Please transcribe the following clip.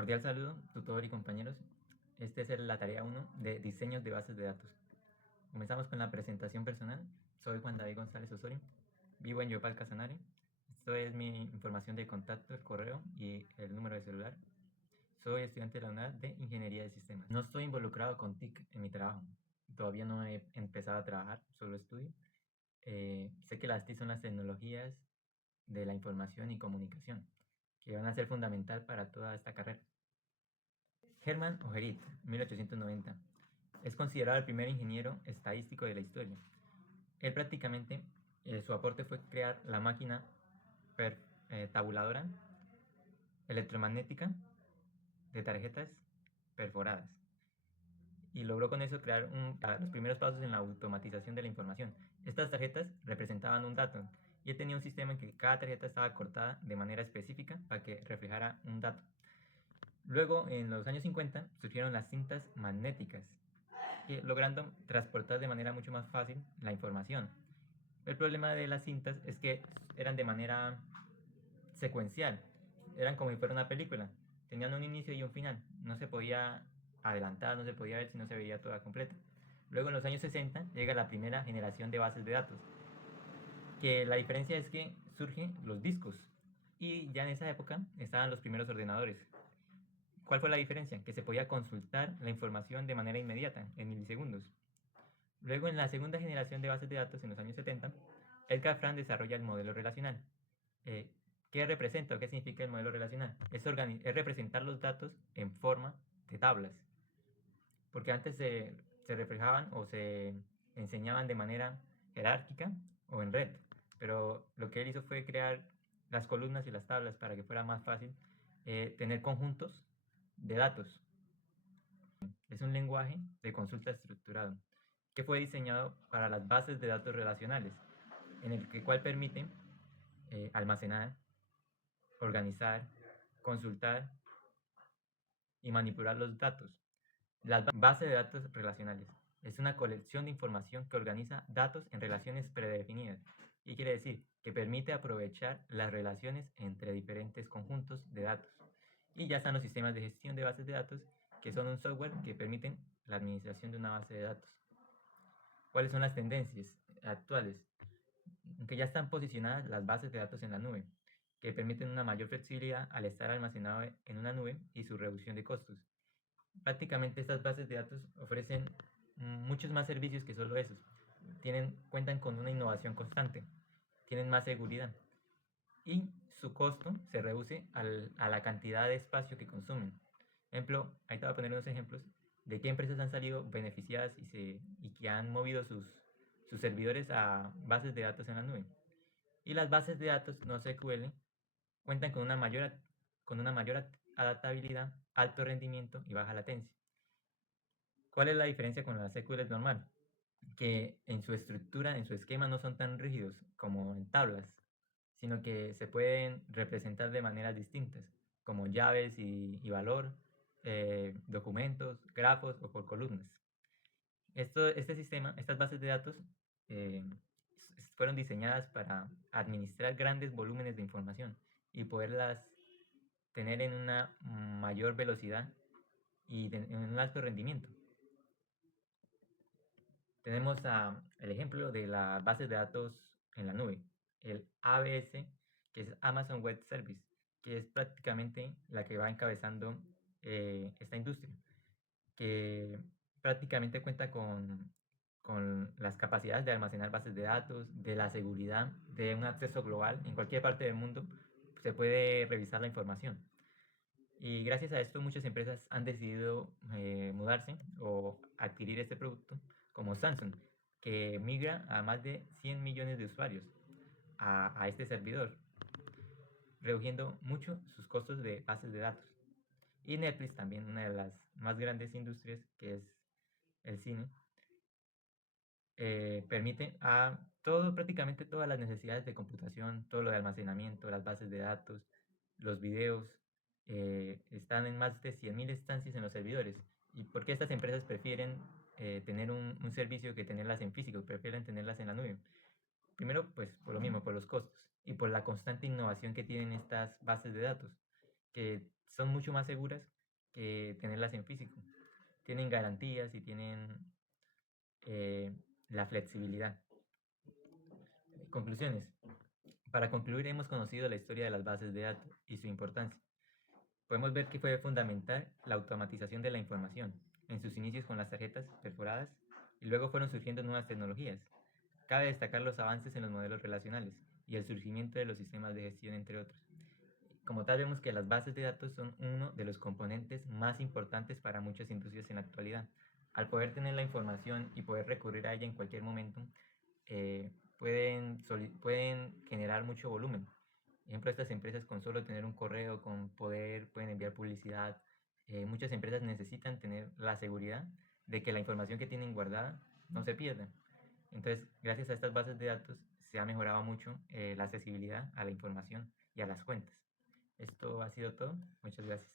Cordial saludo, tutor y compañeros. Este es la tarea 1 de diseños de bases de datos. Comenzamos con la presentación personal. Soy Juan David González Osorio. Vivo en Yopal, Casanare. Esto es mi información de contacto, el correo y el número de celular. Soy estudiante de la unidad de Ingeniería de Sistemas. No estoy involucrado con TIC en mi trabajo. Todavía no he empezado a trabajar, solo estudio. Sé que las TIC son las tecnologías de la información y comunicación, que van a ser fundamental para toda esta carrera. Hermann Oerit, 1890, es considerado el primer ingeniero estadístico de la historia. Él prácticamente, su aporte fue crear la máquina tabuladora electromagnética de tarjetas perforadas y logró con eso crear los primeros pasos en la automatización de la información. Estas tarjetas representaban un dato y él tenía un sistema en que cada tarjeta estaba cortada de manera específica para que reflejara un dato. Luego, en los años 50, surgieron las cintas magnéticas, logrando transportar de manera mucho más fácil la información. El problema de las cintas es que eran de manera secuencial, eran como si fuera una película, tenían un inicio y un final, no se podía adelantar, no se podía ver si no se veía toda completa. Luego en los años 60 llega la primera generación de bases de datos, que la diferencia es que surgen los discos y ya en esa época estaban los primeros ordenadores. ¿Cuál fue la diferencia? Que se podía consultar la información de manera inmediata, en milisegundos. Luego, en la segunda generación de bases de datos, en los años 70, Edgar Frank desarrolla el modelo relacional. ¿Qué representa o qué significa el modelo relacional? Es representar los datos en forma de tablas. Porque antes se reflejaban o se enseñaban de manera jerárquica o en red. Pero lo que él hizo fue crear las columnas y las tablas para que fuera más fácil tener conjuntos de datos. Es un lenguaje de consulta estructurado que fue diseñado para las bases de datos relacionales, en el cual permite almacenar, organizar, consultar y manipular los datos. La base de datos relacionales es una colección de información que organiza datos en relaciones predefinidas y quiere decir que permite aprovechar las relaciones entre diferentes conjuntos de datos. Y ya están los sistemas de gestión de bases de datos, que son un software que permiten la administración de una base de datos. ¿Cuáles son las tendencias actuales? Que ya están posicionadas las bases de datos en la nube, que permiten una mayor flexibilidad al estar almacenado en una nube y su reducción de costos. Prácticamente estas bases de datos ofrecen muchos más servicios que solo esos. Cuentan con una innovación constante, tienen más seguridad y su costo se reduce a la cantidad de espacio que consumen. Ejemplo, ahí te voy a poner unos ejemplos de qué empresas han salido beneficiadas y que han movido sus servidores a bases de datos en la nube. Y las bases de datos no SQL cuentan con una mayor adaptabilidad, alto rendimiento y baja latencia. ¿Cuál es la diferencia con la SQL normal? Que en su estructura, en su esquema, no son tan rígidos como en tablas, sino que se pueden representar de maneras distintas, como llaves y valor, documentos, grafos o por columnas. Este sistema, estas bases de datos, eh, fueron diseñadas para administrar grandes volúmenes de información y poderlas tener en una mayor velocidad y en un alto rendimiento. Tenemos el ejemplo de las bases de datos en la nube, el AWS, que es Amazon Web Service, que es prácticamente la que va encabezando esta industria, que prácticamente cuenta con las capacidades de almacenar bases de datos, de la seguridad, de un acceso global. En cualquier parte del mundo se puede revisar la información. Y gracias a esto muchas empresas han decidido mudarse o adquirir este producto, como Samsung, que migra a más de 100 millones de usuarios a este servidor, reduciendo mucho sus costos de bases de datos. Y Netflix, también una de las más grandes industrias, que es el cine, permite a prácticamente todas las necesidades de computación, todo lo de almacenamiento, las bases de datos, los videos, están en más de 100.000 estancias en los servidores. ¿Y por qué estas empresas prefieren tener un servicio que tenerlas en físico? Prefieren tenerlas en la nube. Primero, pues por lo mismo, por los costos y por la constante innovación que tienen estas bases de datos. que son mucho más seguras que tenerlas en físico. Tienen garantías y tienen eh, la flexibilidad. Conclusiones. Para concluir, hemos conocido la historia de las bases de datos y su importancia. Podemos ver que fue fundamental la automatización de la información, en sus inicios con las tarjetas perforadas, y luego fueron surgiendo nuevas tecnologías. Cabe destacar los avances en los modelos relacionales y el surgimiento de los sistemas de gestión, entre otros. Como tal, vemos que las bases de datos son uno de los componentes más importantes para muchas industrias en la actualidad. Al poder tener la información y poder recurrir a ella en cualquier momento, pueden generar mucho volumen. Por ejemplo, estas empresas con solo tener un correo, con poder, pueden enviar publicidad. Muchas empresas necesitan tener la seguridad de que la información que tienen guardada no se pierda. Entonces, gracias a estas bases de datos se ha mejorado mucho la accesibilidad a la información y a las cuentas. Esto ha sido todo. Muchas gracias.